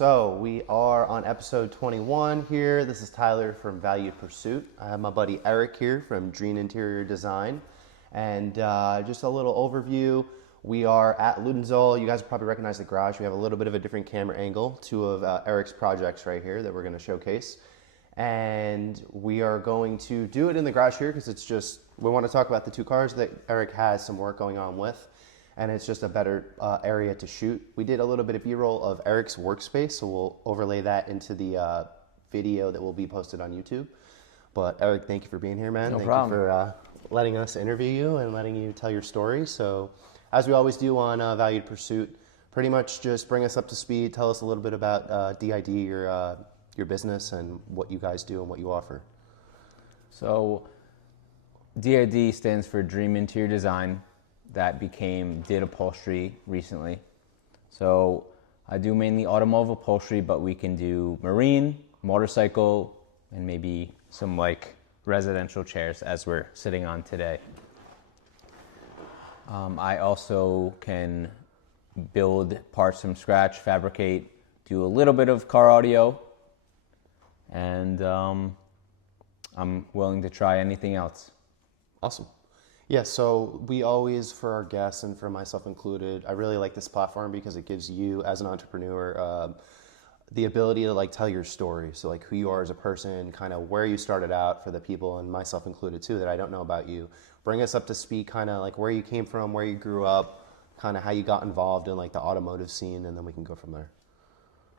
So we are on episode 21 here. This is Tyler from Valued Pursuit. I have my buddy Eric here from Dream Interior Design. And just a little overview. We are at Ludenzol. You guys probably recognize the garage. We have a little bit of a different camera angle. Two of Eric's projects right here that we're going to showcase. And we are going to do it in the garage here because it's just, we want to talk about the two cars that Eric has some work going on with. And it's just a better area to shoot. We did a little bit of B-roll of Eric's workspace, so we'll overlay that into the video that will be posted on YouTube. But Eric, thank you for being here, man. No thank problem. you for letting us interview you and letting you tell your story. So as we always do on Valued Pursuit, pretty much just bring us up to speed. Tell us a little bit about DID, your business, and what you guys do and what you offer. So DID stands for Dream Interior Design. That became Did Upholstery recently. So I do mainly automotive upholstery, but we can do marine, motorcycle, and maybe some like residential chairs as we're sitting on today. I also can build parts from scratch, fabricate, do a little bit of car audio, and I'm willing to try anything else. Awesome. Yeah, so we always, for our guests and for myself included, I really like this platform because it gives you as an entrepreneur the ability to like tell your story. So like who you are as a person, kind of where you started out for the people, and myself included too, that I don't know about you. Bring us up to speed, kind of like where you came from, where you grew up, kind of how you got involved in like the automotive scene, and then we can go from there.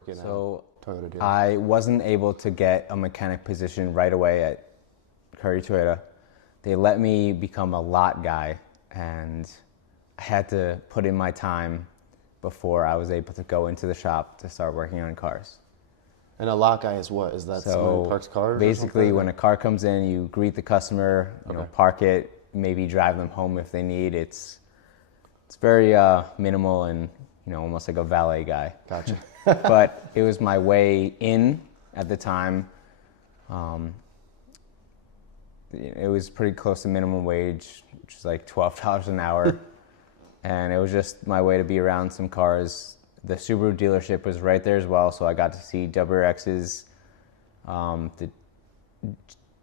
You know, So Toyota dealer. I wasn't able to get a mechanic position right away at Curry Toyota. They let me become a lot guy, and I had to put in my time before I was able to go into the shop to start working on cars. And a lot guy is what? Is that someone who parks cars? Basically, when a car comes in, you greet the customer, you know, park it, maybe drive them home if they need. It's very minimal and, you know, almost like a valet guy. Gotcha. But it was my way in at the time. It was pretty close to minimum wage, which is like $12 an hour. And it was just my way to be around some cars. The Subaru dealership was right there as well, so I got to see WRXs. It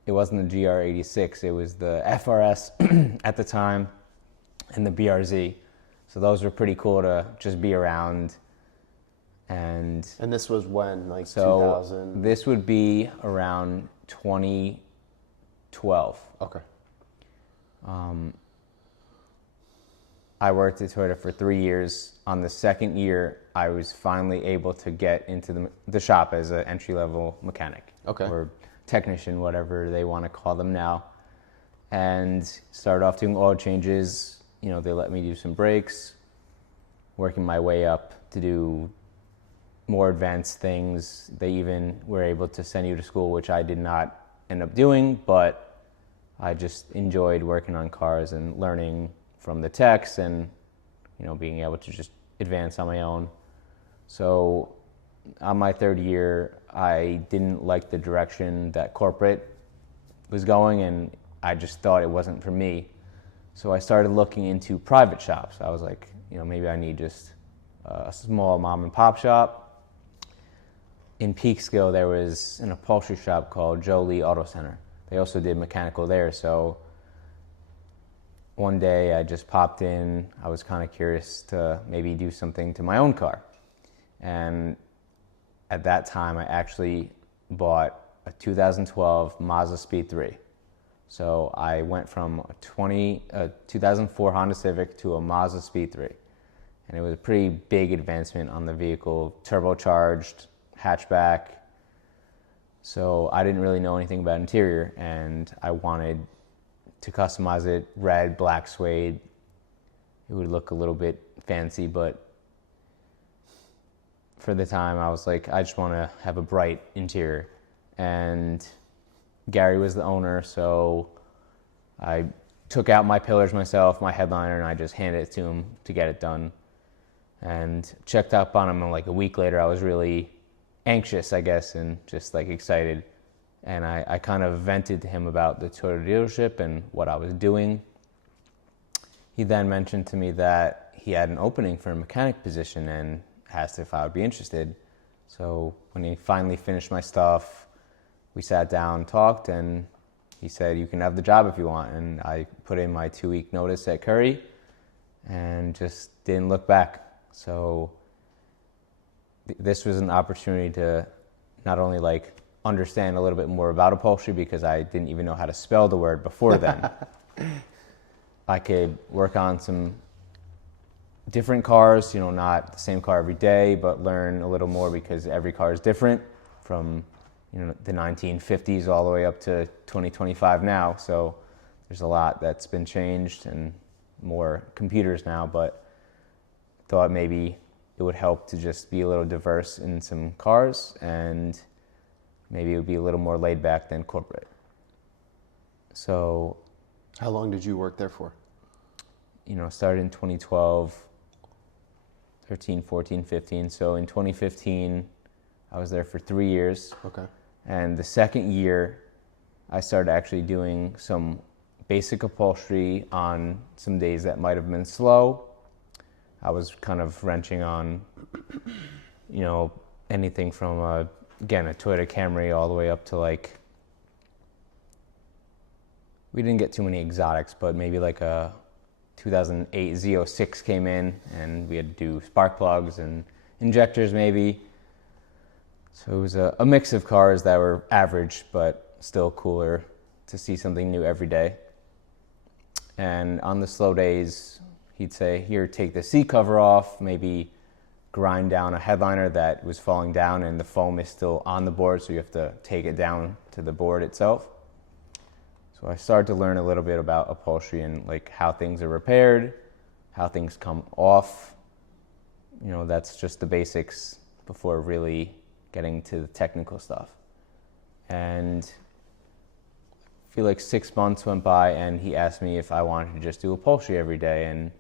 wasn't the GR86, it was the FRS at the time, and the BRZ. So those were pretty cool to just be around. And this was when, like so 2000? This would be around 2012. Okay. I worked at Toyota for 3 years. On the second year, I was finally able to get into the shop as an entry-level mechanic. Okay. Or technician, whatever they want to call them now. And started off doing oil changes. You know, they let me do some brakes, working my way up to do more advanced things. They even were able to send you to school, which I did not end up doing, but I just enjoyed working on cars and learning from the techs and, you know, being able to just advance on my own. So on my third year, I didn't like the direction that corporate was going, and I just thought it wasn't for me. So I started looking into private shops. I was like, you know, maybe I need just a small mom and pop shop. In Peekskill, there was an upholstery shop called Jolie Auto Center. They also did mechanical there. So one day I just popped in. I was kind of curious to maybe do something to my own car. And at that time, I actually bought a 2012 Mazda Speed 3. So I went from a 2004 Honda Civic to a Mazda Speed 3. And it was a pretty big advancement on the vehicle, turbocharged, hatchback. So I didn't really know anything about interior, and I wanted to customize it red, black suede. It would look a little bit fancy, but for the time I was like, I just want to have a bright interior. And Gary was the owner, so I took out my pillars myself, my headliner, and I just handed it to him to get it done. And checked up on him, and like a week later I was really anxious, I guess, and just like excited. And I kind of vented to him about the Toyota dealership and what I was doing. He then mentioned to me that he had an opening for a mechanic position and asked if I would be interested. So when he finally finished my stuff, we sat down, talked, and he said, you can have the job if you want. And I put in my 2-week notice at Curry and just didn't look back. So this was an opportunity to not only like understand a little bit more about upholstery, because I didn't even know how to spell the word before then. I could work on some different cars, you know, not the same car every day, but learn a little more because every car is different, from, you know, the 1950s all the way up to 2025 now. So there's a lot that's been changed and more computers now, but thought maybe it would help to just be a little diverse in some cars, and maybe it would be a little more laid back than corporate. So, How long did you work there for? you know, started in 2012, 13, 14, 15. So in 2015, I was there for 3 years. Okay. And the second year, I started actually doing some basic upholstery on some days that might have been slow. I was kind of wrenching on, you know, anything from, again, a Toyota Camry all the way up to like, we didn't get too many exotics, but maybe like a 2008 Z06 came in and we had to do spark plugs and injectors maybe. So it was a mix of cars that were average, but still cooler to see something new every day. And on the slow days, he'd say, here, take the seat cover off, maybe grind down a headliner that was falling down and the foam is still on the board, so you have to take it down to the board itself. So I started to learn a little bit about upholstery and like how things are repaired, how things come off. You know, that's just the basics before really getting to the technical stuff. And I feel like 6 months went by and he asked me if I wanted to just do upholstery every day. And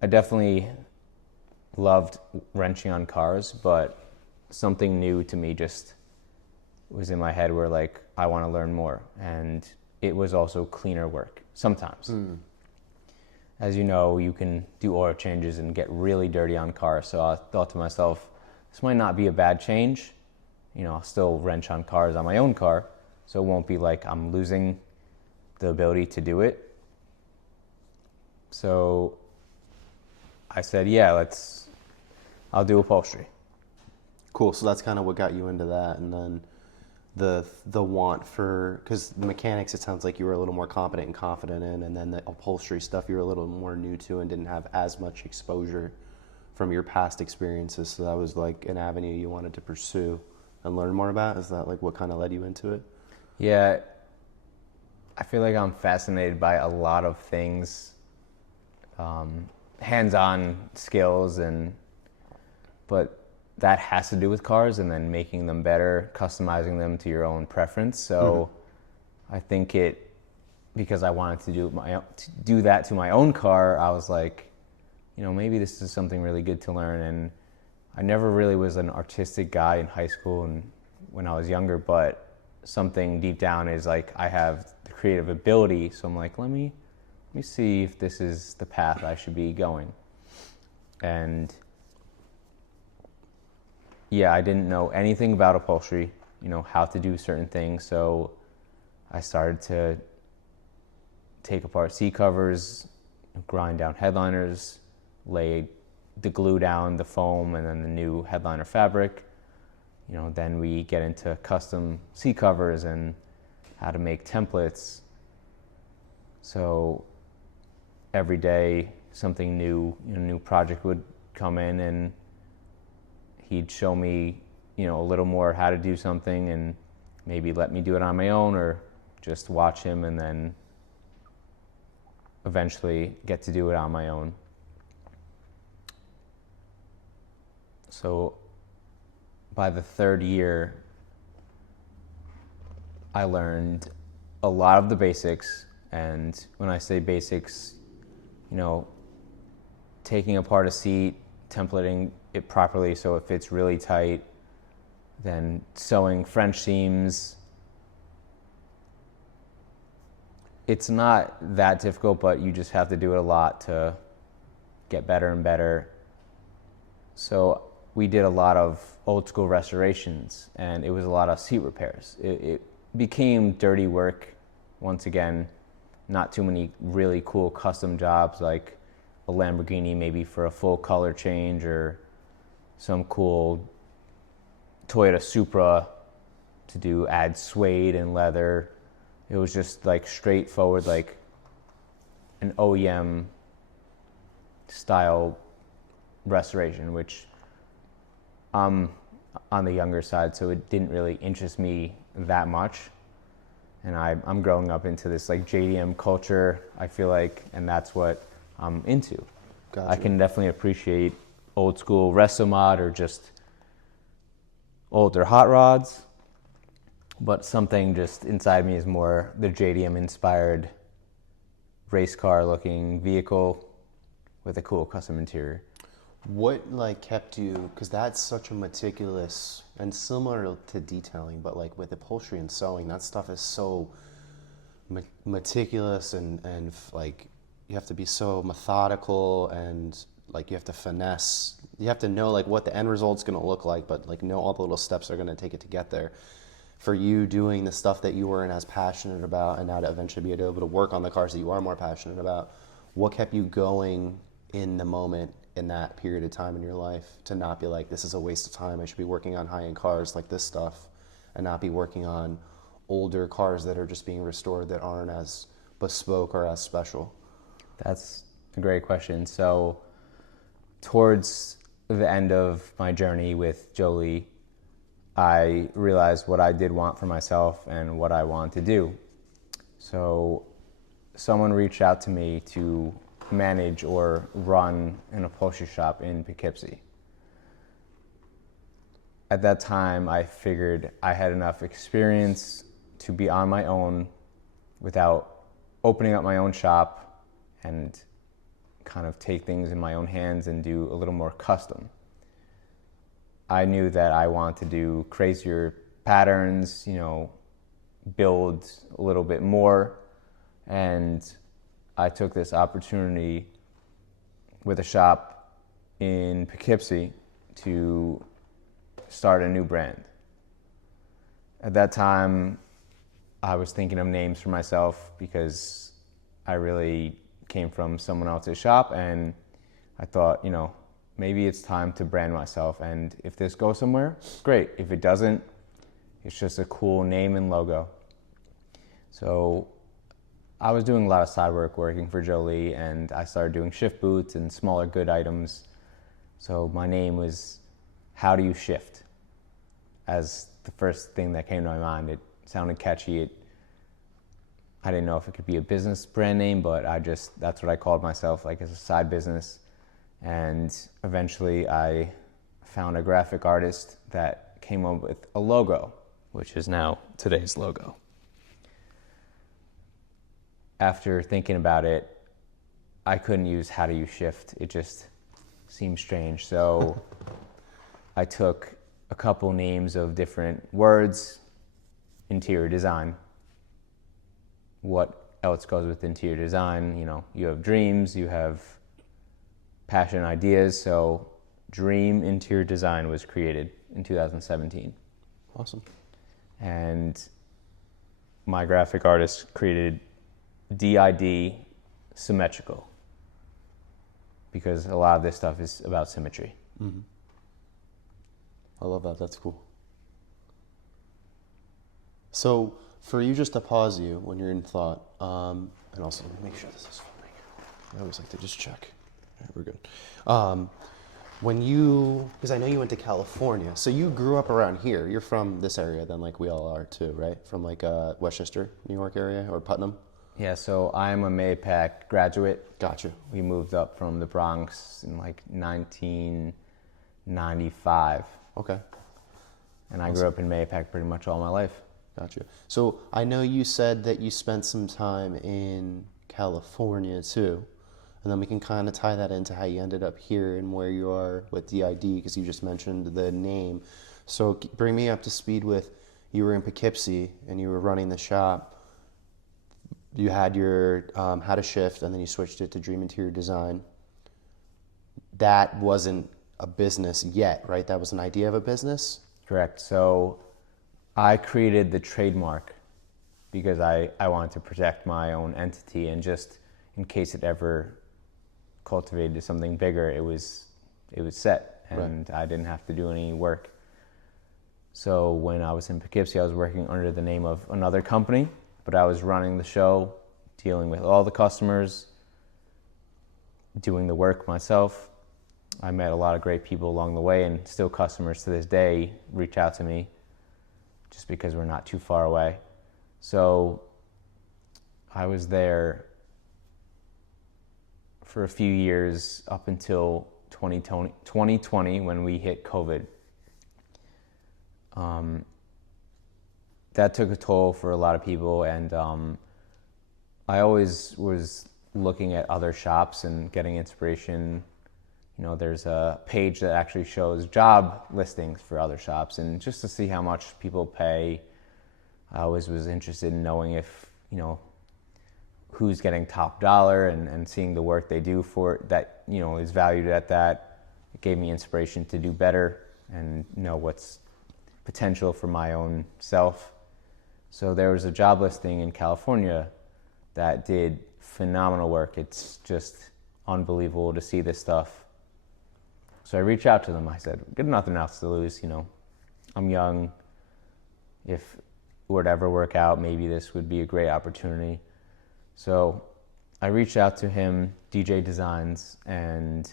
I definitely loved wrenching on cars, but something new to me just was in my head where like, I want to learn more. And it was also cleaner work sometimes. As you know, you can do oil changes and get really dirty on cars. So I thought to myself, this might not be a bad change. You know, I'll still wrench on cars on my own car, so it won't be like I'm losing the ability to do it. So I said, yeah, I'll do upholstery. Cool. So that's kind of what got you into that, and then the want for, because the mechanics, it sounds like you were a little more competent and confident in, and then the upholstery stuff you were a little more new to and didn't have as much exposure from your past experiences. So that was like an avenue you wanted to pursue and learn more about. Is that like what kind of led you into it? Yeah, I feel like I'm fascinated by a lot of things, hands-on skills, but that has to do with cars and then making them better, customizing them to your own preference. So I think because I wanted to do that to my own car, I was like, you know, maybe this is something really good to learn. And I never really was an artistic guy in high school and when I was younger, but something deep down is like, I have the creative ability. So I'm like, let me see if this is the path I should be going. And yeah, I didn't know anything about upholstery, you know, how to do certain things. So I started to take apart seat covers, grind down headliners, lay the glue down, the foam, and then the new headliner fabric. You know, then we get into custom seat covers and how to make templates. So every day something new, you know, new project would come in and he'd show me, you know, a little more how to do something and maybe let me do it on my own or just watch him and then eventually get to do it on my own. So by the third year, I learned a lot of the basics. And when I say basics, you know, taking apart a seat, templating it properly so it fits really tight, then sewing French seams. It's not that difficult, but you just have to do it a lot to get better and better. So we did a lot of old school restorations, and it was a lot of seat repairs. It became dirty work once again. Not too many really cool custom jobs like a Lamborghini maybe for a full color change, or some cool Toyota Supra to add suede and leather. It was just like straightforward, like an OEM style restoration, which I'm on the younger side, so it didn't really interest me that much. And I'm growing up into this like JDM culture, I feel like, and that's what I'm into. Gotcha. I can definitely appreciate old school resto mod or just older hot rods, but something just inside me is more the JDM inspired race car looking vehicle with a cool custom interior. What like kept you, because that's such a meticulous and similar to detailing, but like with upholstery and sewing, that stuff is so meticulous and like you have to be so methodical, and like you have to finesse, you have to know like what the end result's going to look like, but like know all the little steps are going to take it to get there. For you doing the stuff that you weren't as passionate about, and now to eventually be able to work on the cars that you are more passionate about, what kept you going in the moment in that period of time in your life to not be like, this is a waste of time, I should be working on high-end cars like this stuff, and not be working on older cars that are just being restored that aren't as bespoke or as special? That's a great question. So towards the end of my journey with Jolie, I realized what I did want for myself and what I wanted to do. So someone reached out to me to manage or run an upholstery shop in Poughkeepsie. At that time, I figured I had enough experience to be on my own without opening up my own shop and kind of take things in my own hands and do a little more custom. I knew that I wanted to do crazier patterns, build a little bit more, and I took this opportunity with a shop in Poughkeepsie to start a new brand. At that time, I was thinking of names for myself because I really came from someone else's shop, and I thought, maybe it's time to brand myself, and if this goes somewhere, great. If it doesn't, it's just a cool name and logo. So I was doing a lot of side work working for Jolie, and I started doing shift boots and smaller good items. So my name was How Do You Shift as the first thing that came to my mind. It sounded catchy. I didn't know if it could be a business brand name, but that's what I called myself, like as a side business. And eventually I found a graphic artist that came up with a logo, which is now today's logo. After thinking about it, I couldn't use How Do You Shift. It just seemed strange. So I took a couple names of different words, interior design. What else goes with interior design? You have dreams, you have passion, ideas. So Dream Interior Design was created in 2017. Awesome. And my graphic artist created DID Symmetrical, because a lot of this stuff is about symmetry. Mm-hmm. I love that. That's cool. So for you, just to pause you when you're in thought, and also let me make sure this is filming. I always like to just check. All right, we're good. Because I know you went to California, so you grew up around here. You're from this area then, like we all are too, right? From like Westchester, New York area, or Putnam? Yeah, so I'm a MAPAC graduate. Gotcha. We moved up from the Bronx in like 1995. Okay. And I grew up in MAPAC pretty much all my life. Gotcha. So I know you said that you spent some time in California too, and then we can kind of tie that into how you ended up here and where you are with DID, because you just mentioned the name. So bring me up to speed with, you were in Poughkeepsie and you were running the shop. You had your How to Shift, and then you switched it to Dream Interior Design. That wasn't a business yet, right? That was an idea of a business? Correct. So I created the trademark because I wanted to protect my own entity, and just in case it ever cultivated something bigger, it was set, and I didn't have to do any work. So when I was in Poughkeepsie, I was working under the name of another company, but I was running the show, dealing with all the customers, doing the work myself. I met a lot of great people along the way, and still customers to this day reach out to me just because we're not too far away. So I was there for a few years up until 2020 when we hit COVID. That took a toll for a lot of people, and I always was looking at other shops and getting inspiration. You know, there's a page that actually shows job listings for other shops, and just to see how much people pay, I always was interested in knowing if, you know, who's getting top dollar, and seeing the work they do for it that, you know, is valued at that. It gave me inspiration to do better and know what's potential for my own self. So there was a job listing in California that did phenomenal work. It's just unbelievable to see this stuff. So I reached out to them. I said, "Got nothing else to lose, you know. I'm young. If it would ever work out, maybe this would be a great opportunity." So I reached out to him, DJ Designs, and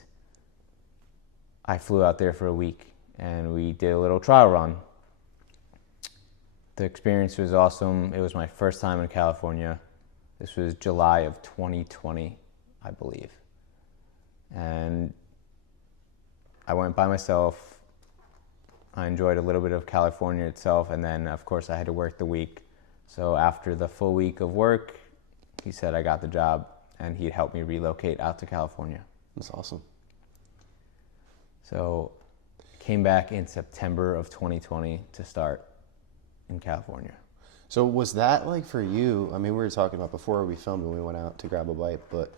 I flew out there for a week, and we did a little trial run. The experience was awesome. It was my first time in California. This was July of 2020, I believe. And I went by myself. I enjoyed a little bit of California itself, and then of course I had to work the week. So after the full week of work, he said I got the job, and he'd help me relocate out to California. That's awesome. So came back in September of 2020 to start in California. So was that like for you, I mean, we were talking about before we filmed when we went out to grab a bite, but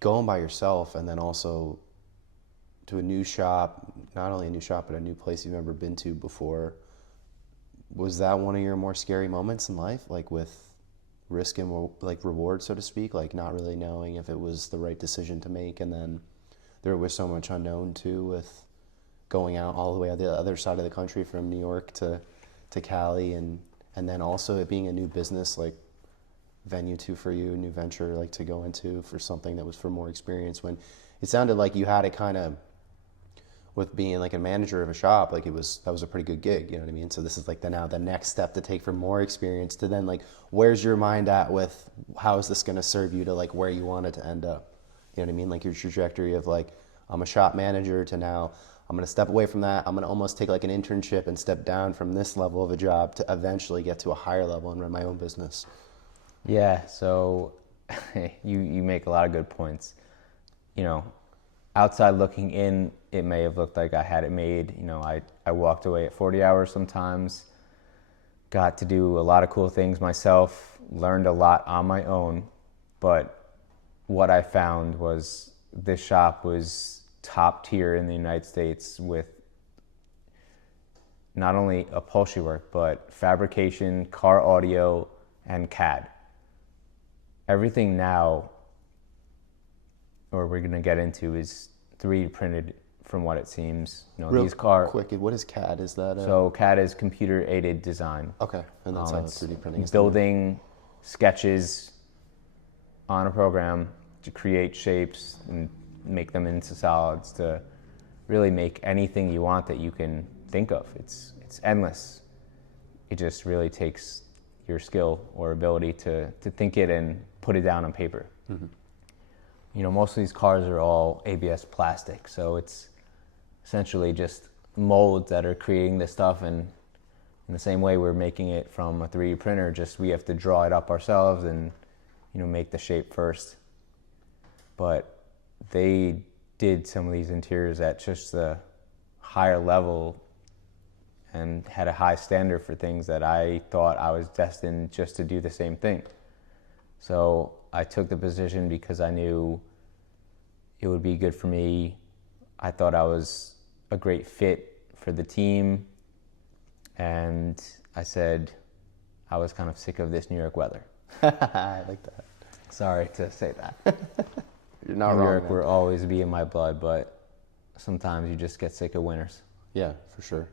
going by yourself and then also to a new shop, not only a new shop, but a new place you've never been to before, was that one of your more scary moments in life, like with risk and like reward, so to speak, like not really knowing if it was the right decision to make, and then there was so much unknown too with going out all the way on the other side of the country from New York to Cali, and then also it being a new business, like venue too for you, new venture like to go into for something that was for more experience, when it sounded like you had it kind of with being like a manager of a shop, like that was a pretty good gig, you know what I mean? So this is like the next step to take for more experience to then like, where's your mind at with how is this going to serve you to like where you want it to end up? You know what I mean? Like your trajectory of like, I'm a shop manager to now I'm going to step away from that. I'm going to almost take like an internship and step down from this level of a job to eventually get to a higher level and run my own business. Yeah, so you make a lot of good points. You know, outside looking in, it may have looked like I had it made. You know, I walked away at 40 hours sometimes, got to do a lot of cool things myself, learned a lot on my own, but what I found was this shop was top tier in the United States with not only upholstery work, but fabrication, car audio, and CAD. Everything now, or we're going to get into, is 3D printed from what it seems. You know, Real quick, what is CAD? Is that So CAD is computer aided design. Okay, and that's how 3D printing is building sketches on a program to create shapes and make them into solids, to really make anything you want that you can think of. It's endless. It just really takes your skill or ability to think it and put it down on paper. Mm-hmm. You know, most of these cars are all ABS plastic, so it's essentially just molds that are creating this stuff, and in the same way we're making it from a 3D printer, just we have to draw it up ourselves and, you know, make the shape first. But they did some of these interiors at just the higher level and had a high standard for things that I thought I was destined just to do the same thing. So I took the position because I knew it would be good for me I thought I was a great fit for the team, and I said I was kind of sick of this New York weather. I like that. Sorry to say that. You're not New wrong, York man. will always be in my blood, but sometimes you just get sick of winters. Yeah, for sure.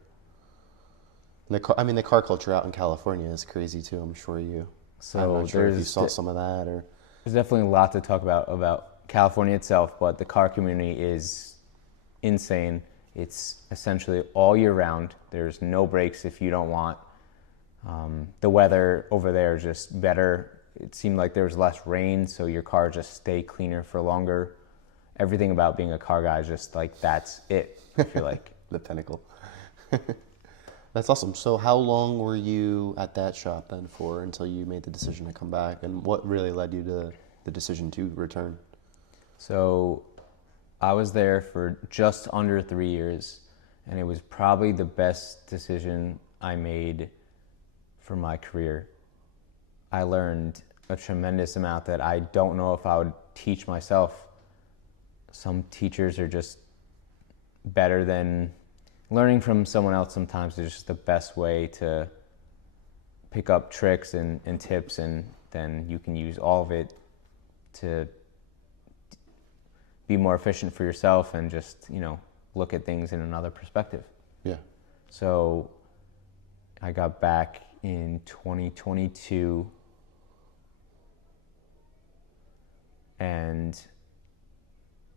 And the car culture out in California is crazy too. I'm sure you. So I'm not sure if you there's saw some of that or. There's definitely a lot to talk about California itself, but the car community is insane. It's essentially all year round. There's no breaks if you don't want. The weather over there is just better. It seemed like there was less rain, so your car just stay cleaner for longer. Everything about being a car guy is just like, that's it, I feel like. The pinnacle. That's awesome. So how long were you at that shop then for until you made the decision to come back? And what really led you to the decision to return? So I was there for just under 3 years, and it was probably the best decision I made for my career. I learned a tremendous amount that I don't know if I would teach myself. Some teachers are just better than learning from someone else. Sometimes is just the best way to pick up tricks and tips, and then you can use all of it to be more efficient for yourself and just, look at things in another perspective. Yeah. So I got back in 2022, and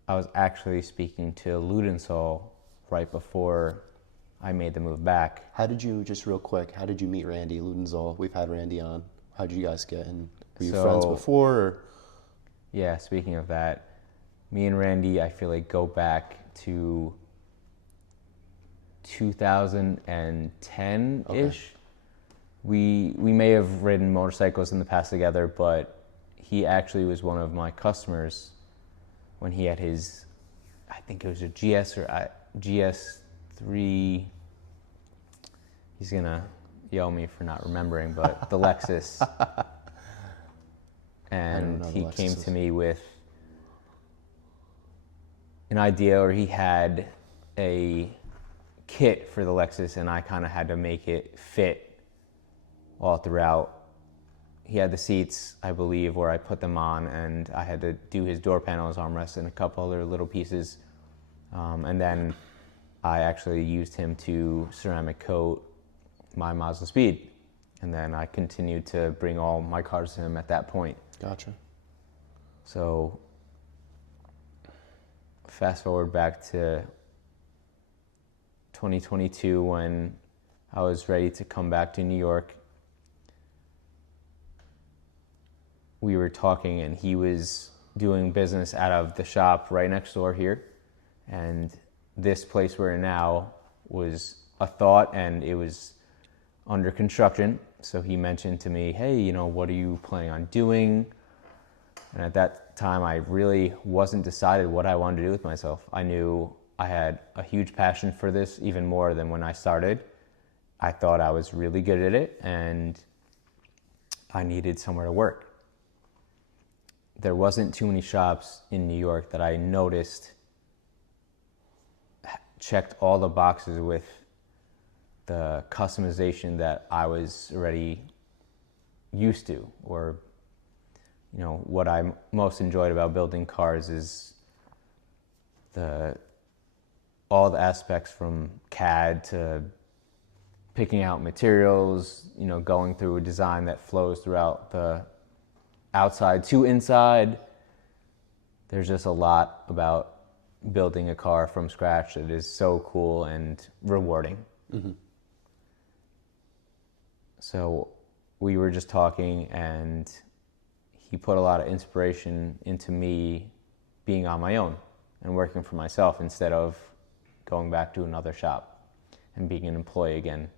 I was actually speaking to Ludensol right before I made the move back. How did you, just real quick, how did you meet Randy Ludensol? We've had Randy on. How did you guys get in? Were you friends before? Or? Yeah, speaking of that, me and Randy, I feel like, go back to 2010-ish. Okay. We may have ridden motorcycles in the past together, but he actually was one of my customers when he had his, I think it was a GS3. He's gonna yell me for not remembering, but the Lexus. And he came to me with an idea, or he had a kit for the Lexus, and I kind of had to make it fit all throughout. He had the seats, I believe, where I put them on, and I had to do his door panels, armrest, and a couple other little pieces. And then I actually used him to ceramic coat my Mazda Speed. And then I continued to bring all my cars to him at that point. Gotcha. So fast forward back to 2022 when I was ready to come back to New York. We were talking, and he was doing business out of the shop right next door here. And this place we're in now was a thought, and it was under construction. So he mentioned to me, hey, what are you planning on doing? And at that time, I really wasn't decided what I wanted to do with myself. I knew I had a huge passion for this, even more than when I started. I thought I was really good at it, and I needed somewhere to work. There wasn't too many shops in New York that I noticed checked all the boxes with the customization that I was already used to, or what I most enjoyed about building cars is all the aspects from CAD to picking out materials, going through a design that flows throughout the outside to inside. There's just a lot about building a car from scratch that is so cool and rewarding. Mm-hmm. So we were just talking, and he put a lot of inspiration into me being on my own and working for myself instead of going back to another shop and being an employee again.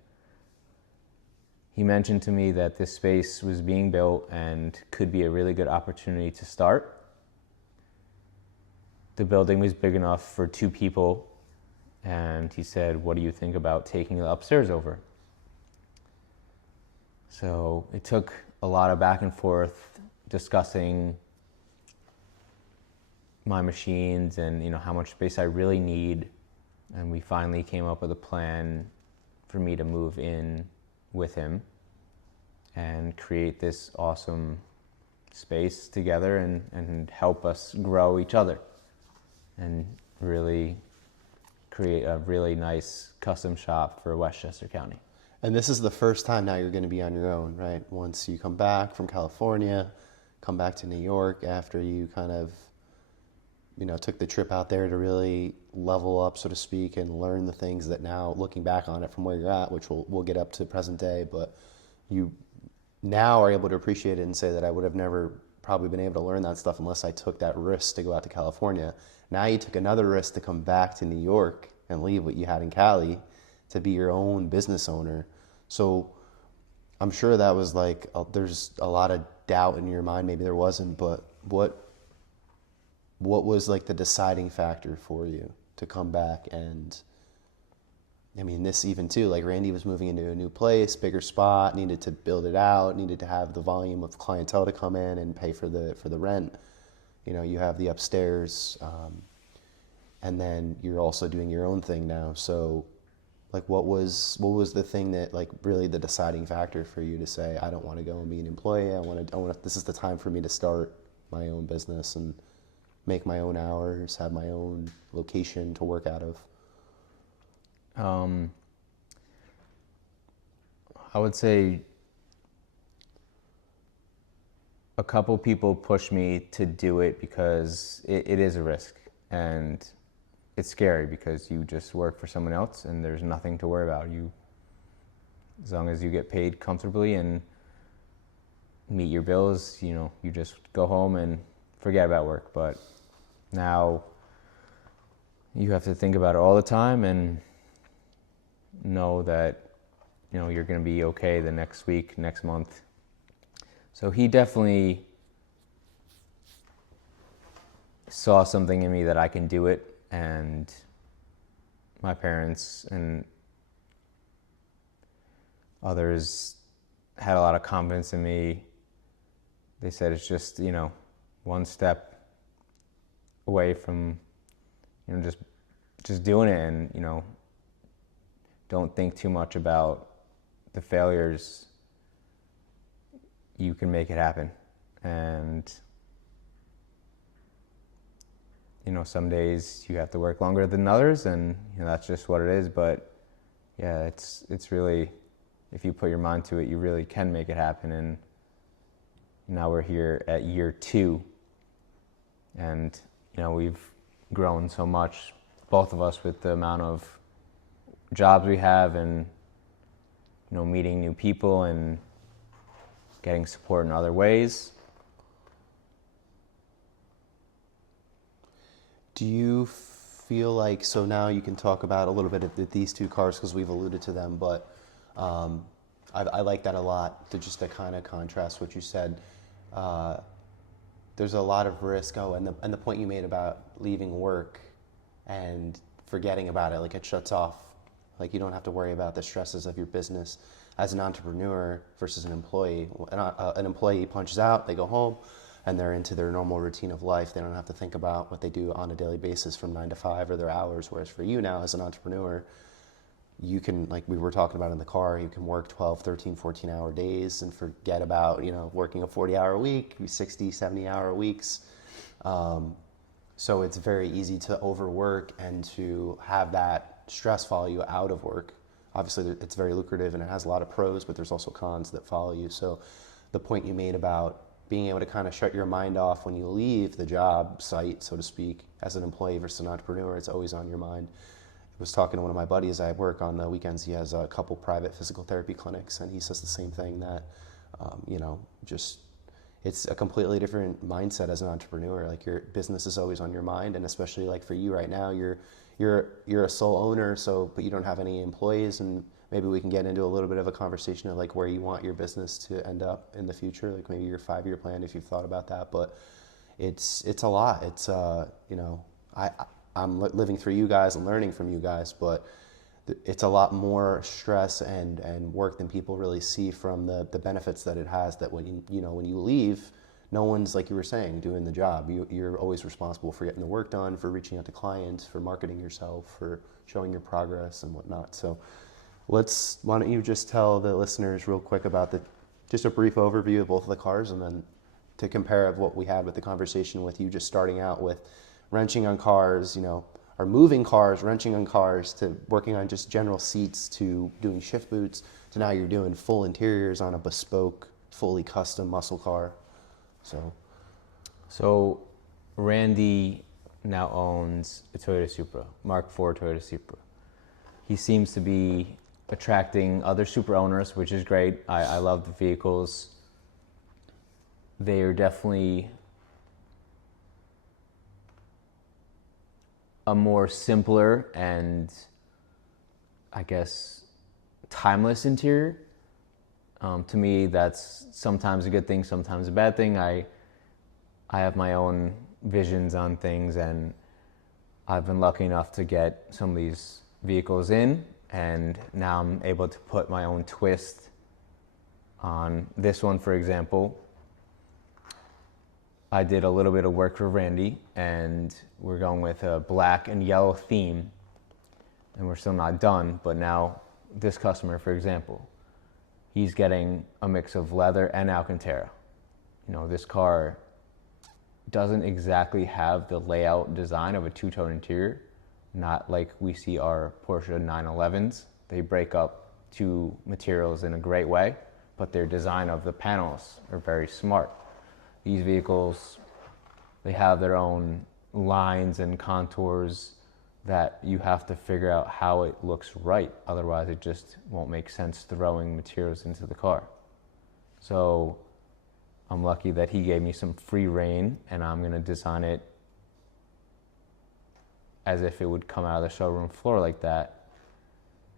He mentioned to me that this space was being built and could be a really good opportunity to start. The building was big enough for 2 people, and he said, what do you think about taking the upstairs over? So it took a lot of back and forth discussing my machines and how much space I really need. And we finally came up with a plan for me to move in with him and create this awesome space together and help us grow each other and really create a really nice custom shop for Westchester County. And this is the first time now you're going to be on your own, right? Once you come back from California, come back to New York after you kind of, took the trip out there to really level up, so to speak, and learn the things that now, looking back on it from where you're at, which we'll get up to present day, but you now are able to appreciate it and say that I would have never probably been able to learn that stuff unless I took that risk to go out to California. Now you took another risk to come back to New York and leave what you had in Cali to be your own business owner. So I'm sure that was there's a lot of doubt in your mind. Maybe there wasn't, but what was the deciding factor for you to come back? And I mean, this even too, Randy was moving into a new place, bigger spot, needed to build it out, needed to have the volume of clientele to come in and pay for the rent. You have the upstairs, and then you're also doing your own thing now. So what was the thing that really the deciding factor for you to say, I don't want to go and be an employee. I want to, this is the time for me to start my own business and make my own hours, have my own location to work out of? I would say a couple people pushed me to do it because it is a risk and it's scary because you just work for someone else and there's nothing to worry about. As long as you get paid comfortably and meet your bills, you just go home and forget about work. But now you have to think about it all the time and know that you're going to be okay the next week, next month. So he definitely saw something in me that I can do it, and my parents and others had a lot of confidence in me. They said it's just, one step away from, just doing it, and, don't think too much about the failures. You can make it happen. And, some days you have to work longer than others, and that's just what it is. But yeah, it's really, if you put your mind to it, you really can make it happen. And now we're here at year 2, and we've grown so much, both of us, with the amount of jobs we have, and meeting new people and getting support in other ways. Do you feel so now you can talk about a little bit of these 2 cars because we've alluded to them, but I like that a lot, to kind of contrast what you said. There's a lot of risk. And the point you made about leaving work and forgetting about it, it shuts off. You don't have to worry about the stresses of your business as an entrepreneur versus an employee. An employee punches out, they go home, and they're into their normal routine of life. They don't have to think about what they do on a daily basis from 9 to 5 or their hours. Whereas for you now as an entrepreneur, you can, like we were talking about in the car, you can work 12, 13, 14-hour days and forget about, working a 40-hour week, 60, 70-hour weeks. So it's very easy to overwork and to have that stress follow you out of work. Obviously, it's very lucrative and it has a lot of pros, but there's also cons that follow you. So the point you made about being able to kind of shut your mind off when you leave the job site, so to speak, as an employee versus an entrepreneur, it's always on your mind. I was talking to one of my buddies. I work on the weekends. He has a couple private physical therapy clinics, and he says the same thing, that, it's a completely different mindset as an entrepreneur. Your business is always on your mind, and especially for you right now, you're a sole owner, but you don't have any employees, and maybe we can get into a little bit of a conversation of where you want your business to end up in the future, maybe your 5-year plan if you've thought about that. But it's a lot. It's I'm living through you guys and learning from you guys, but it's a lot more stress and work than people really see from the benefits that it has. That when you leave, no one's, like you were saying, doing the job. You're always responsible for getting the work done, for reaching out to clients, for marketing yourself, for showing your progress and whatnot. So why don't you just tell the listeners real quick about just a brief overview of both of the cars, and then to compare of what we had with the conversation with you just starting out with wrenching on cars, or moving cars, wrenching on cars, to working on just general seats, to doing shift boots, to now you're doing full interiors on a bespoke, fully custom muscle car. So Randy now owns a Toyota Supra, Mark IV Toyota Supra. He seems to be attracting other Supra owners, which is great. I love the vehicles. They are definitely a more simpler and, I guess, timeless interior. To me, that's sometimes a good thing, sometimes a bad thing. I have my own visions on things, and I've been lucky enough to get some of these vehicles in, and now I'm able to put my own twist on this one. For example, I did a little bit of work for Randy, and we're going with a black and yellow theme, and we're still not done. But now this customer, for example, he's getting a mix of leather and Alcantara. This car doesn't exactly have the layout design of a two-tone interior, not like we see our Porsche 911s. They break up two materials in a great way, but their design of the panels are very smart. These vehicles, they have their own lines and contours that you have to figure out how it looks right. Otherwise, it just won't make sense throwing materials into the car. So I'm lucky that he gave me some free rein, and I'm going to design it as if it would come out of the showroom floor like that.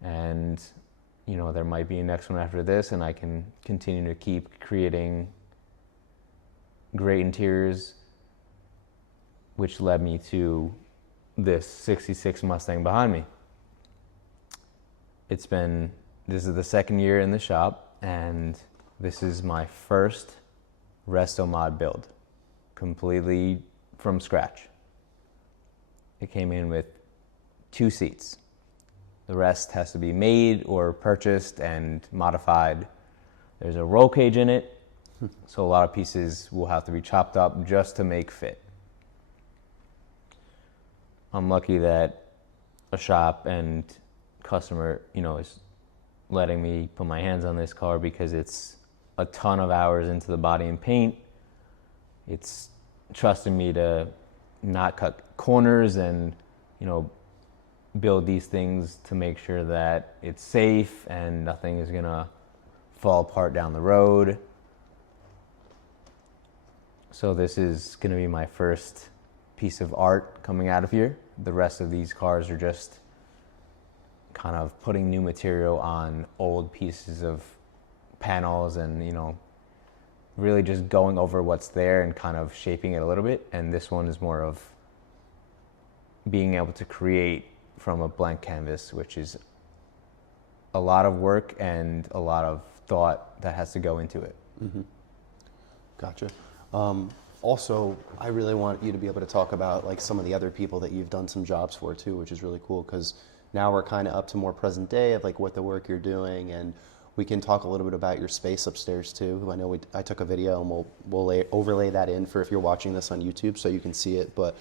And, there might be a next one after this, and I can continue to keep creating great interiors, which led me to this 66 Mustang behind me. This is the second year in the shop, and this is my first resto mod build, completely from scratch. It came in with 2 seats. The rest has to be made or purchased and modified. There's a roll cage in it, so a lot of pieces will have to be chopped up just to make fit. I'm lucky that a shop and customer, is letting me put my hands on this car, because it's a ton of hours into the body and paint. It's trusting me to not cut corners and, build these things to make sure that it's safe and nothing is gonna fall apart down the road. So this is gonna be my first piece of art coming out of here. The rest of these cars are just kind of putting new material on old pieces of panels and, really just going over what's there and kind of shaping it a little bit. And this one is more of being able to create from a blank canvas, which is a lot of work and a lot of thought that has to go into it. Mm-hmm. Gotcha. Also, I really want you to be able to talk about like some of the other people that you've done some jobs for too, which is really cool, because now we're kind of up to more present day of like what the work you're doing, and we can talk a little bit about your space upstairs too. I know I took a video, and we'll overlay that in for if you're watching this on YouTube so you can see it. But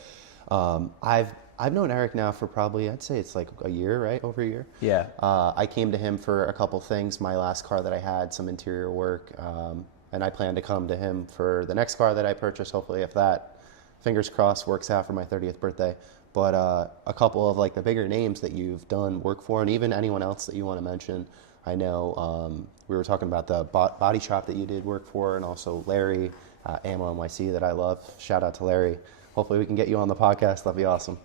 I've known Eric now for probably, I'd say it's like a year, right? Over a year. Yeah. I came to him for a couple things. My last car that I had, some interior work, and I plan to come to him for the next car that I purchase, hopefully, if that, fingers crossed, works out for my 30th birthday. But a couple of like the bigger names that you've done work for, and even anyone else that you want to mention. I know we were talking about the body shop that you did work for, and also Larry, AMMO NYC, that I love. Shout out to Larry. Hopefully we can get you on the podcast. That'd be awesome.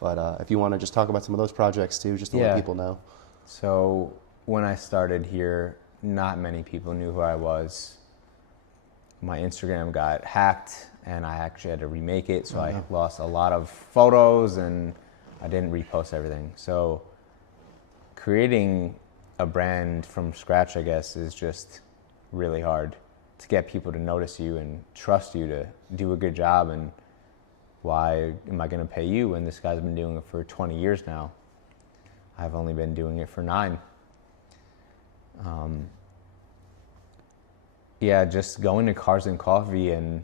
But if you want to just talk about some of those projects too, just to let people know. So when I started here, not many people knew who I was. My Instagram got hacked, and I actually had to remake it, so I lost a lot of photos, and I didn't repost everything. So creating a brand from scratch, I guess, is just really hard. to get people to notice you and trust you to do a good job. And why am I going to pay you when this guy's been doing it for 20 years now? I've only been doing it for 9. Yeah, just going to Cars and Coffee, and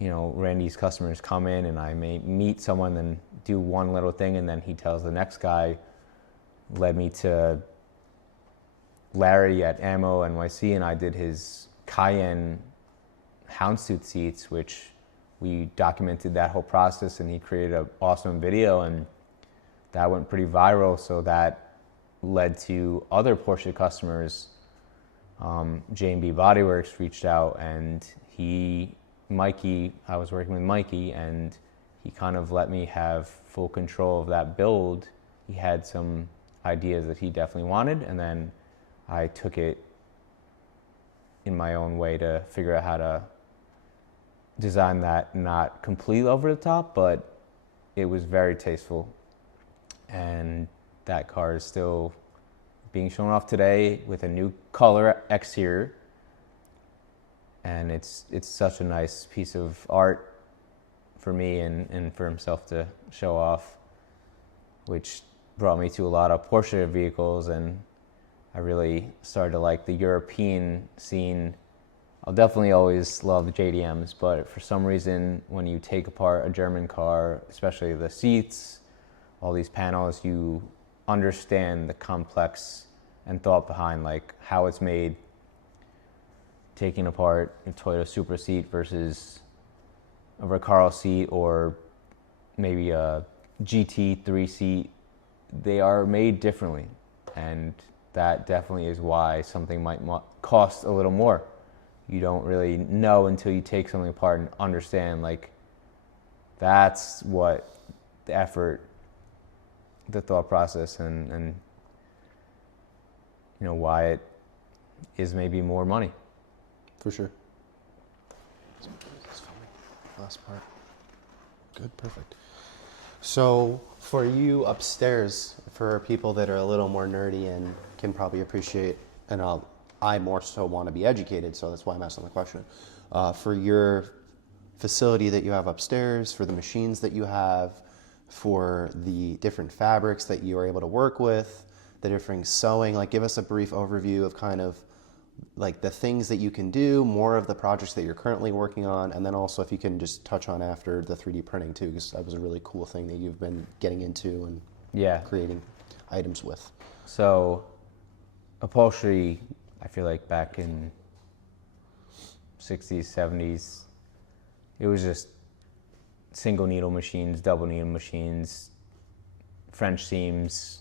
Randy's customers come in and I may meet someone and do one little thing, and then he tells the next guy, led me to Larry at AMMO NYC, and I did his Cayenne houndstooth seats, which we documented that whole process, and he created an awesome video, and that went pretty viral. So that led to other Porsche customers. J&B Bodyworks reached out, and I was working with Mikey, and he kind of let me have full control of that build. He had some ideas that he definitely wanted, and then I took it in my own way to figure out how to design that, not completely over the top, but it was very tasteful. And that car is still being shown off today with a new color exterior. And it's such a nice piece of art for me and for himself to show off, which brought me to a lot of Porsche vehicles, and I really started to like the European scene. I'll definitely always love the JDMs, but for some reason, when you take apart a German car, especially the seats, all these panels, you understand the complex and thought behind like how it's made. Taking apart a Toyota Super seat versus a Recaro seat, or maybe a GT3 seat, they are made differently, and that definitely is why something might cost a little more. You don't really know until you take something apart and understand, like, that's what the effort, the thought process, and why it is maybe more money. For sure. Last part. Good, perfect. So for you upstairs, for people that are a little more nerdy and can probably appreciate, and I more so want to be educated, so that's why I'm asking the question. For your facility that you have upstairs, for the machines that you have, for the different fabrics that you are able to work with, the different sewing, like give us a brief overview of kind of like the things that you can do, more of the projects that you're currently working on, and then also if you can just touch on after the 3D printing too, because that was a really cool thing that you've been getting into and creating items with. So upholstery, I feel like back in 60s, 70s, it was just single needle machines, double needle machines, French seams.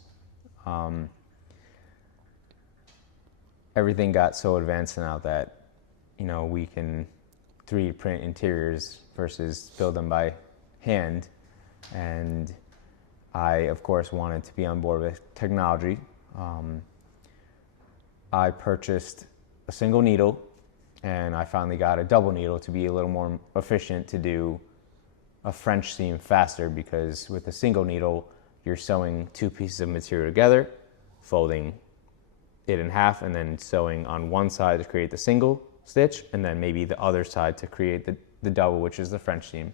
Everything got so advanced now that, we can 3D print interiors versus build them by hand. And I, of course, wanted to be on board with technology. I purchased a single needle, and I finally got a double needle to be a little more efficient to do a French seam faster, because with a single needle, you're sewing 2 pieces of material together, folding it in half, and then sewing on one side to create the single stitch, and then maybe the other side to create the double, which is the French seam.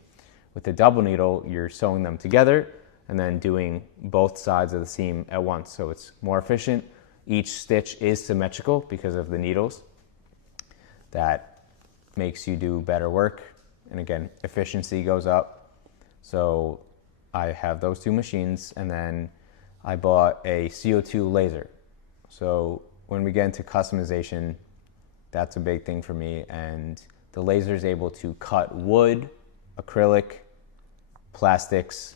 With the double needle, you're sewing them together and then doing both sides of the seam at once, so it's more efficient. Each stitch is symmetrical because of the needles. That makes you do better work, and again, efficiency goes up. So I have those 2 machines, and then I bought a CO2 laser. So when we get into customization, that's a big thing for me, and the laser is able to cut wood, acrylic, plastics,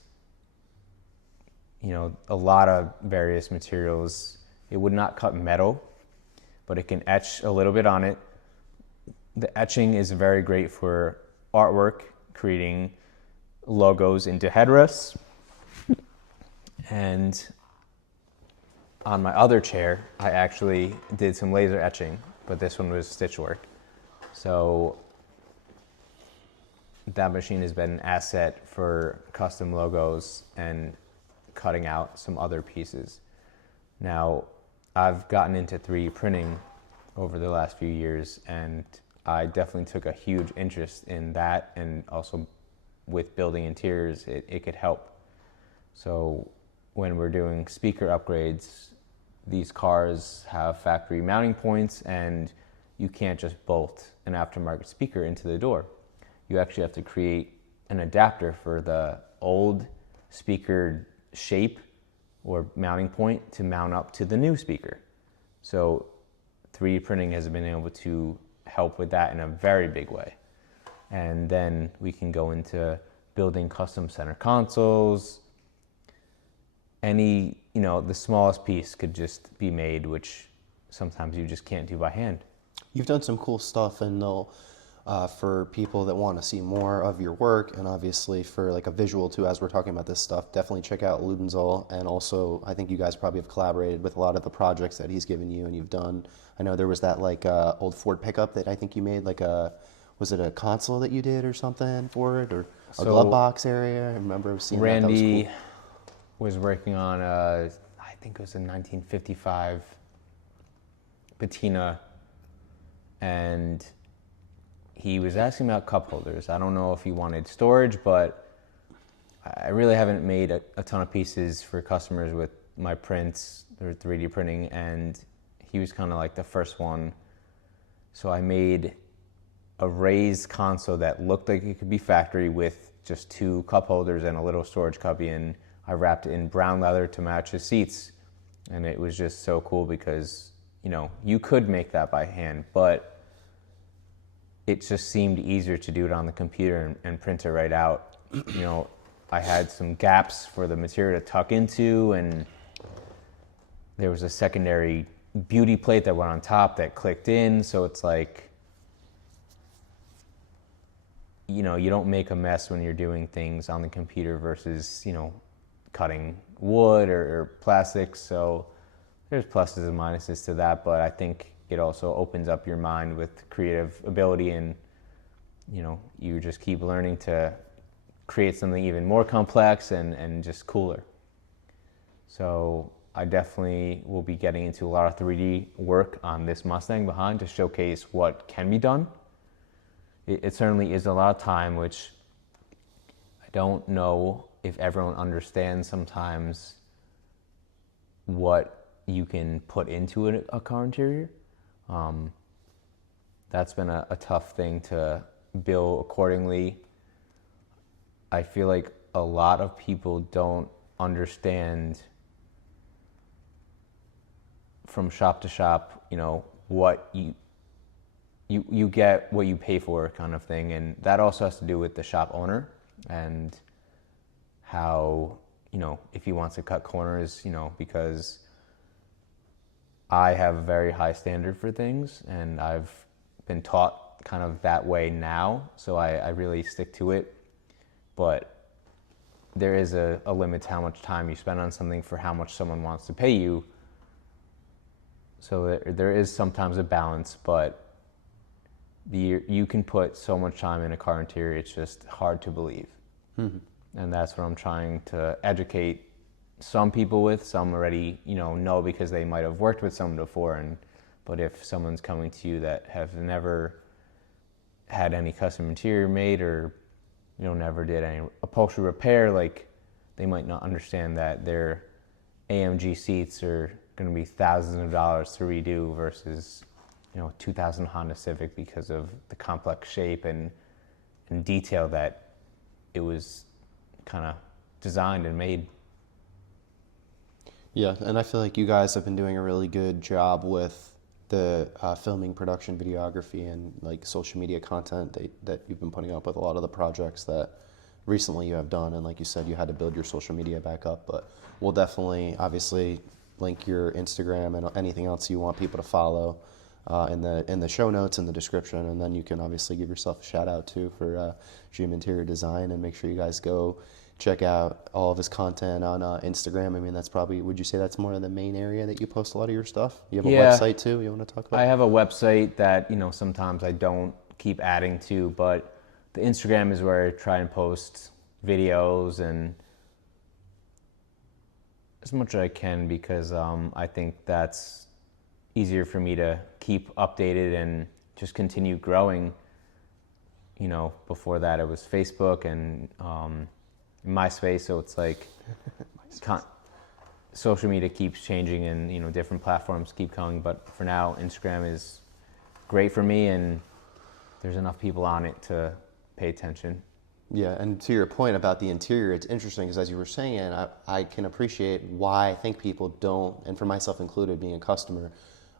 a lot of various materials. It would not cut metal, but it can etch a little bit on it. The etching is very great for artwork, creating logos into headrests. And on my other chair, I actually did some laser etching, but this one was stitch work. So that machine has been an asset for custom logos and cutting out some other pieces. Now, I've gotten into 3D printing over the last few years, and I definitely took a huge interest in that, and also with building interiors, it could help. So when we're doing speaker upgrades, these cars have factory mounting points, and you can't just bolt an aftermarket speaker into the door. You actually have to create an adapter for the old speaker shape or mounting point to mount up to the new speaker. So 3D printing has been able to help with that in a very big way. And then we can go into building custom center consoles. Any, the smallest piece could just be made, which sometimes you just can't do by hand. You've done some cool stuff, and for people that want to see more of your work, and obviously for like a visual too, as we're talking about this stuff, definitely check out Ludenzol. And also, I think you guys probably have collaborated with a lot of the projects that he's given you and you've done. I know there was that old Ford pickup that I think you made, was it a console that you did or something for it, or a glove box area? I remember seeing Randy that was cool. was working on I think it was a 1955 patina, and he was asking about cup holders. I don't know if he wanted storage, but I really haven't made a ton of pieces for customers with my prints or 3D printing, and he was kind of like the first one. So I made a raised console that looked like it could be factory with just 2 cup holders and a little storage cubby, and I wrapped it in brown leather to match the seats. And it was just so cool because, you could make that by hand, but it just seemed easier to do it on the computer and print it right out. I had some gaps for the material to tuck into, and there was a secondary beauty plate that went on top that clicked in. So it's like, you don't make a mess when you're doing things on the computer versus, cutting wood or plastic. So there's pluses and minuses to that, but I think it also opens up your mind with creative ability, and you just keep learning to create something even more complex and just cooler. So I definitely will be getting into a lot of 3D work on this Mustang behind to showcase what can be done. It certainly is a lot of time, which I don't know if everyone understands sometimes what you can put into a car interior. That's been a tough thing to bill accordingly. I feel like a lot of people don't understand from shop to shop, what you get what you pay for kind of thing. And that also has to do with the shop owner and how, if he wants to cut corners, because I have a very high standard for things, and I've been taught kind of that way now, so I really stick to it. But there is a limit to how much time you spend on something for how much someone wants to pay you. So there is sometimes a balance, but you can put so much time in a car interior, it's just hard to believe. Mm-hmm. And that's what I'm trying to educate some people with. Some already, know because they might have worked with someone before. But if someone's coming to you that have never had any custom interior made, or never did any upholstery repair, they might not understand that their AMG seats are going to be thousands of dollars to redo versus 2000 Honda Civic, because of the complex shape and detail that it was kind of designed and made. Yeah, and I feel like you guys have been doing a really good job with the filming, production, videography, and social media content that you've been putting up with a lot of the projects that recently you have done. And like you said, you had to build your social media back up, but we'll definitely, obviously, link your Instagram and anything else you want people to follow in the show notes, in the description, and then you can obviously give yourself a shout out too for Dream Interior Design, and make sure you guys go check out all of his content on Instagram. I mean, that's probably, would you say that's more of the main area that you post a lot of your stuff? You have a website too you want to talk about? I have a website that, sometimes I don't keep adding to, but the Instagram is where I try and post videos and as much as I can, because I think that's easier for me to keep updated and just continue growing. You know, before that it was Facebook and MySpace, so it's like social media keeps changing and, you know, different platforms keep coming, but for now Instagram is great for me and there's enough people on it to pay attention. Yeah, and to your point about the interior, it's interesting because as you were saying, I can appreciate why I think people don't, and for myself included, being a customer,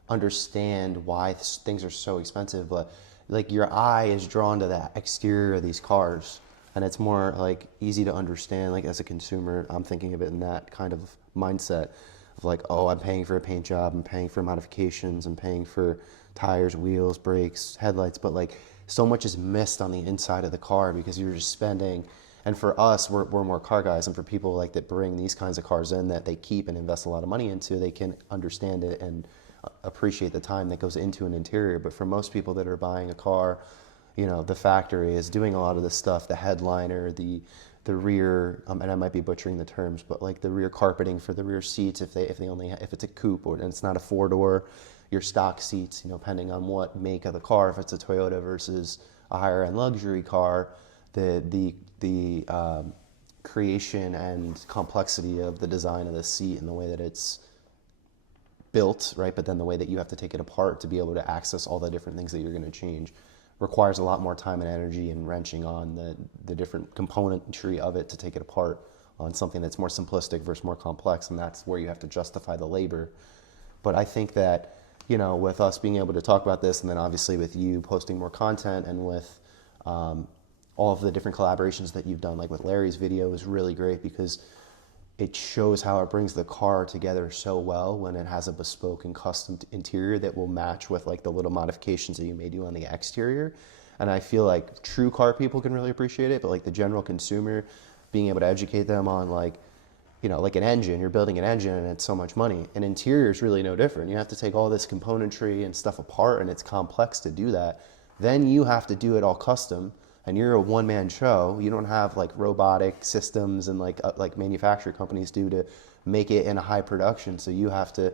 understand why things are so expensive. But like your eye is drawn to the exterior of these cars, and it's more like easy to understand. Like as a consumer, I'm thinking of it in that kind of mindset of like, oh, I'm paying for a paint job, I'm paying for modifications, I'm paying for tires, wheels, brakes, headlights, but like so much is missed on the inside of the car because you're just spending. And for us, we're more car guys, and for people like that bring these kinds of cars in that they keep and invest a lot of money into, they can understand it and appreciate the time that goes into an interior. But for most people that are buying a car, you know, the factory is doing a lot of this stuff, the headliner, the rear, and I might be butchering the terms, but like the rear carpeting for the rear seats, if it's a coupe or and it's not a 4-door, your stock seats, you know, depending on what make of the car, if it's a Toyota versus a higher end luxury car, the creation and complexity of the design of the seat and the way that it's built, right? But then the way that you have to take it apart to be able to access all the different things that you're going to change requires a lot more time and energy and wrenching on the different componentry of it to take it apart on something that's more simplistic versus more complex, and that's where you have to justify the labor. But I think that, you know, with us being able to talk about this, and then obviously with you posting more content and with all of the different collaborations that you've done, like with Larry's video is really great because it shows how it brings the car together so well when it has a bespoke and custom interior that will match with like the little modifications that you may do on the exterior. And I feel like true car people can really appreciate it, but like the general consumer, being able to educate them on like, you know, like an engine, you're building an engine and it's so much money. An interior is really no different. You have to take all this componentry and stuff apart, and it's complex to do that. Then you have to do it all custom, and you're a one-man show. You don't have like robotic systems and like manufacturer companies do to make it in a high production. So you have to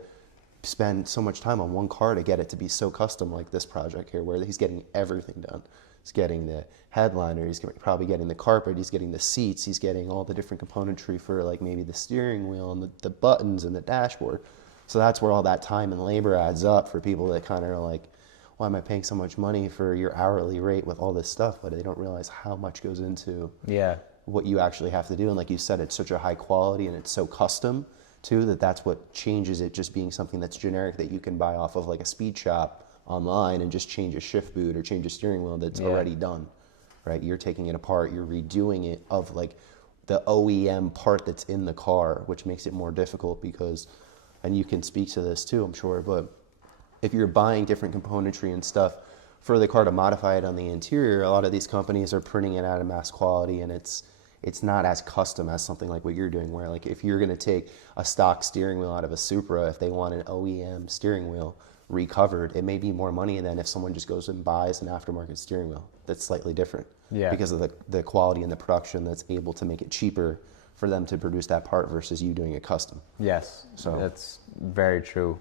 spend so much time on one car to get it to be so custom, like this project here, where he's getting everything done. He's getting the headliner, he's probably getting the carpet, he's getting the seats, he's getting all the different componentry for like maybe the steering wheel and the buttons and the dashboard. So that's where all that time and labor adds up for people that kind of are like, why am I paying so much money for your hourly rate with all this stuff? But they don't realize how much goes into what you actually have to do. And like you said, it's such a high quality and it's so custom too, that's what changes it just being something that's generic that you can buy off of like a speed shop online and just change a shift boot or change a steering wheel that's already done, right? You're taking it apart, you're redoing it of like the OEM part that's in the car, which makes it more difficult because, and you can speak to this too, I'm sure, but if you're buying different componentry and stuff for the car to modify it on the interior, a lot of these companies are printing it out of mass quality, and it's not as custom as something like what you're doing, where like if you're going to take a stock steering wheel out of a Supra, if they want an OEM steering wheel recovered, it may be more money than if someone just goes and buys an aftermarket steering wheel that's slightly different because of the quality and the production that's able to make it cheaper for them to produce that part versus you doing it custom. Yes, so that's very true.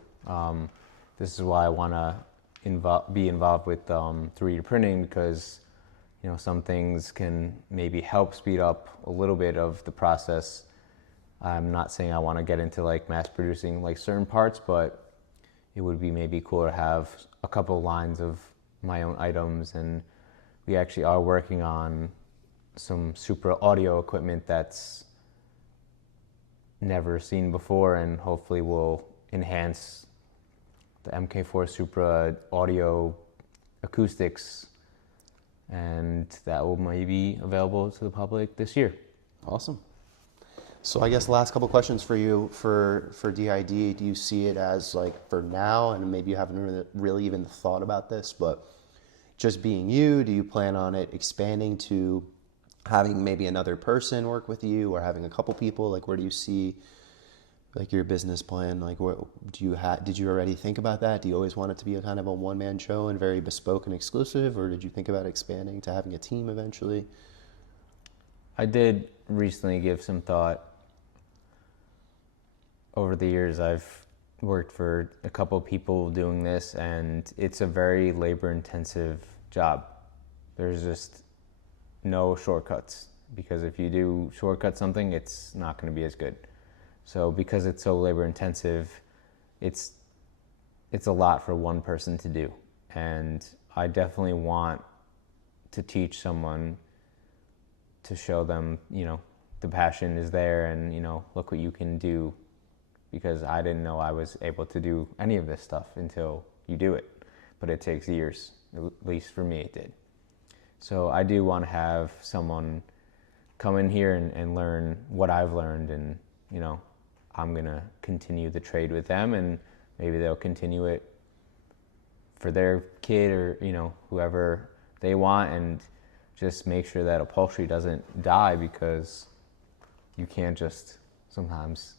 This is why I want to be involved with 3D printing, because you know, some things can maybe help speed up a little bit of the process. I'm not saying I want to get into like mass producing like certain parts, but it would be maybe cool to have a couple lines of my own items. And we actually are working on some Supra audio equipment that's never seen before, and hopefully will enhance the MK4 Supra audio acoustics, and that will maybe be available to the public this year. Awesome. So I guess last couple questions for you for DID. Do you see it as like for now, and maybe you haven't really even thought about this, but just being you, do you plan on it expanding to having maybe another person work with you or having a couple people? Like where do you see like your business plan? Like what did you already think about that? Do you always want it to be a kind of a one-man show and very bespoke and exclusive, or did you think about expanding to having a team eventually? I did recently give some thought. Over the years, I've worked for a couple of people doing this, and it's a very labor-intensive job. There's just no shortcuts, because if you do shortcut something, it's not going to be as good. So because it's so labor-intensive, it's a lot for one person to do. And I definitely want to teach someone, to show them, the passion is there, and, look what you can do, because I didn't know I was able to do any of this stuff until you do it. But it takes years, at least for me it did. So I do want to have someone come in here and learn what I've learned, and, I'm going to continue the trade with them, and maybe they'll continue it for their kid or, whoever they want, and just make sure that upholstery doesn't die, because you can't just sometimes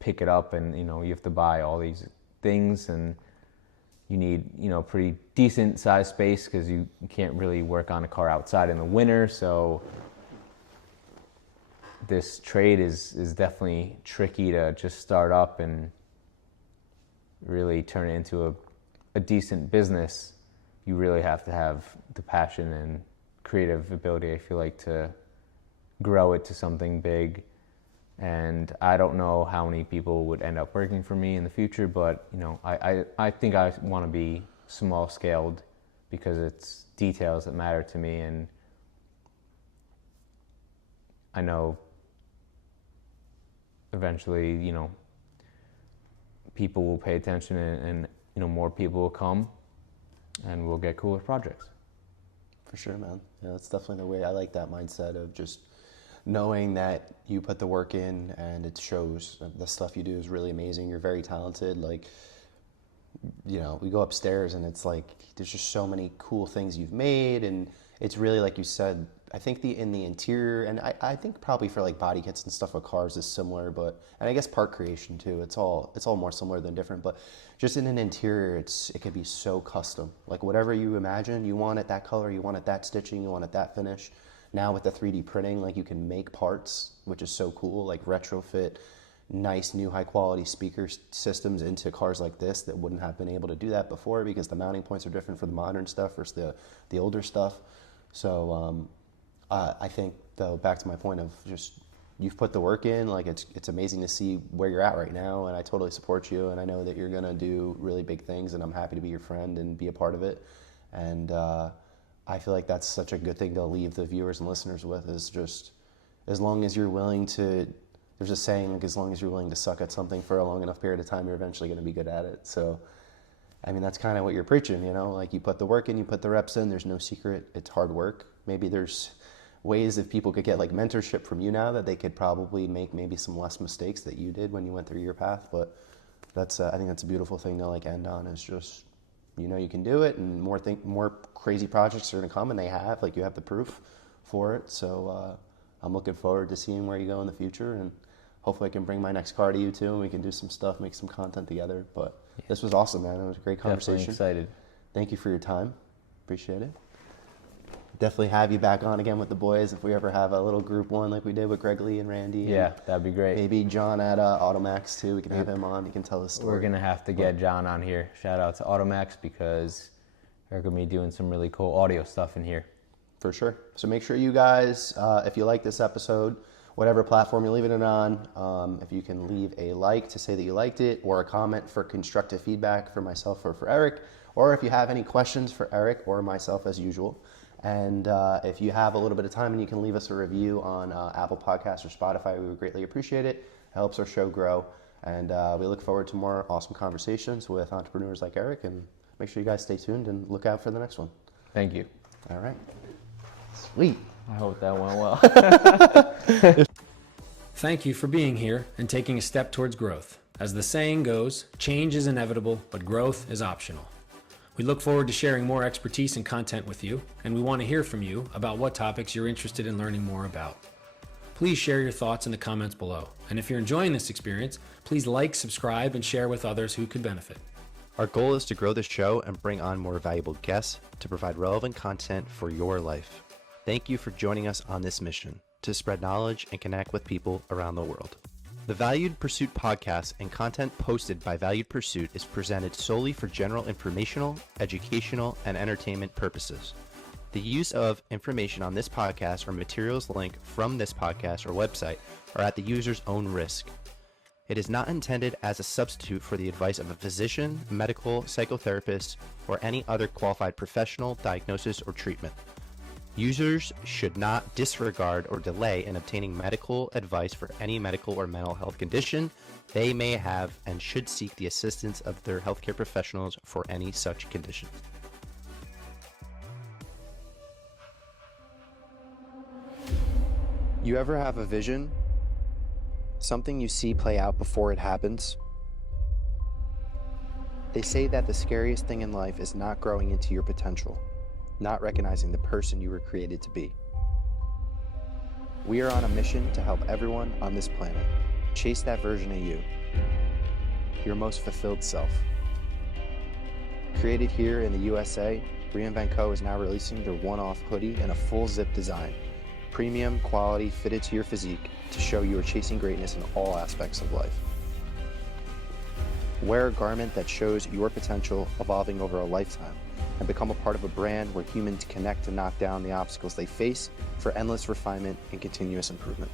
pick it up and, you have to buy all these things, and you need, pretty decent size space, because you can't really work on a car outside in the winter. So this trade is definitely tricky to just start up and really turn it into a decent business. You really have to have the passion and creative ability, I feel like, to grow it to something big. And I don't know how many people would end up working for me in the future, but I think I want to be small scaled, because it's details that matter to me, and I know eventually, people will pay attention, and more people will come, and we'll get cooler projects. For sure, man. Yeah, that's definitely the way. I like that mindset of just knowing that you put the work in, and it shows. The stuff you do is really amazing. You're very talented. Like, we go upstairs, and it's like there's just so many cool things you've made, and it's really, like you said, I think in the interior, and I think probably for like body kits and stuff with cars is similar, and I guess part creation too. It's all more similar than different, but just in an interior, it could be so custom. Like whatever you imagine, you want it that color, you want it that stitching, you want it that finish. Now with the 3D printing, like you can make parts, which is so cool, like retrofit nice new high quality speaker systems into cars like this that wouldn't have been able to do that before, because the mounting points are different for the modern stuff versus the older stuff. So I think, though, back to my point of just you've put the work in, like it's amazing to see where you're at right now, and I totally support you, and I know that you're gonna do really big things, and I'm happy to be your friend and be a part of it. And I feel like that's such a good thing to leave the viewers and listeners with, is just as long as you're willing to, there's a saying, like as long as you're willing to suck at something for a long enough period of time, you're eventually gonna be good at it. So I mean, that's kind of what you're preaching, like you put the work in, you put the reps in, there's no secret, it's hard work. Maybe there's ways if people could get like mentorship from you now, that they could probably make maybe some less mistakes that you did when you went through your path. But that's I think that's a beautiful thing to like end on, is just you can do it, and more crazy projects are going to come, and they have, like, you have the proof for it. So I'm looking forward to seeing where you go in the future, and hopefully I can bring my next car to you too, and we can do some stuff, make some content together. But this was awesome, man. It was a great conversation. Definitely excited. Thank you for your time. Appreciate it. Definitely have you back on again with the boys if we ever have a little group one like we did with Greg Lee and Randy. Yeah, that'd be great. Maybe John at Automax too. We can have him on. He can tell his story. We're going to have to get John on here. Shout out to Automax, because they're going to be doing some really cool audio stuff in here. For sure. So make sure you guys, if you like this episode, whatever platform you're leaving it on, if you can leave a like to say that you liked it, or a comment for constructive feedback for myself or for Eric, or if you have any questions for Eric or myself as usual. And if you have a little bit of time and you can leave us a review on Apple Podcasts or Spotify, we would greatly appreciate it. It helps our show grow. And we look forward to more awesome conversations with entrepreneurs like Eric. And make sure you guys stay tuned and look out for the next one. Thank you. All right. Sweet. I hope that went well. Thank you for being here and taking a step towards growth. As the saying goes, change is inevitable, but growth is optional. We look forward to sharing more expertise and content with you, and we want to hear from you about what topics you're interested in learning more about. Please share your thoughts in the comments below. And if you're enjoying this experience, please like, subscribe, and share with others who could benefit. Our goal is to grow the show and bring on more valuable guests to provide relevant content for your life. Thank you for joining us on this mission to spread knowledge and connect with people around the world. The Valued Pursuit podcast and content posted by Valued Pursuit is presented solely for general informational, educational, and entertainment purposes. The use of information on this podcast or materials linked from this podcast or website are at the user's own risk. It is not intended as a substitute for the advice of a physician, medical, psychotherapist, or any other qualified professional, diagnosis, or treatment. Users should not disregard or delay in obtaining medical advice for any medical or mental health condition they may have and should seek the assistance of their healthcare professionals for any such condition. You ever have a vision? Something you see play out before it happens? They say that the scariest thing in life is not growing into your potential, not recognizing the person you were created to be. We are on a mission to help everyone on this planet chase that version of you, your most fulfilled self. Created here in the USA, Reinvent Co. is now releasing their one-off hoodie in a full zip design, premium quality fitted to your physique to show you are chasing greatness in all aspects of life. Wear a garment that shows your potential evolving over a lifetime and become a part of a brand where humans connect to knock down the obstacles they face for endless refinement and continuous improvement.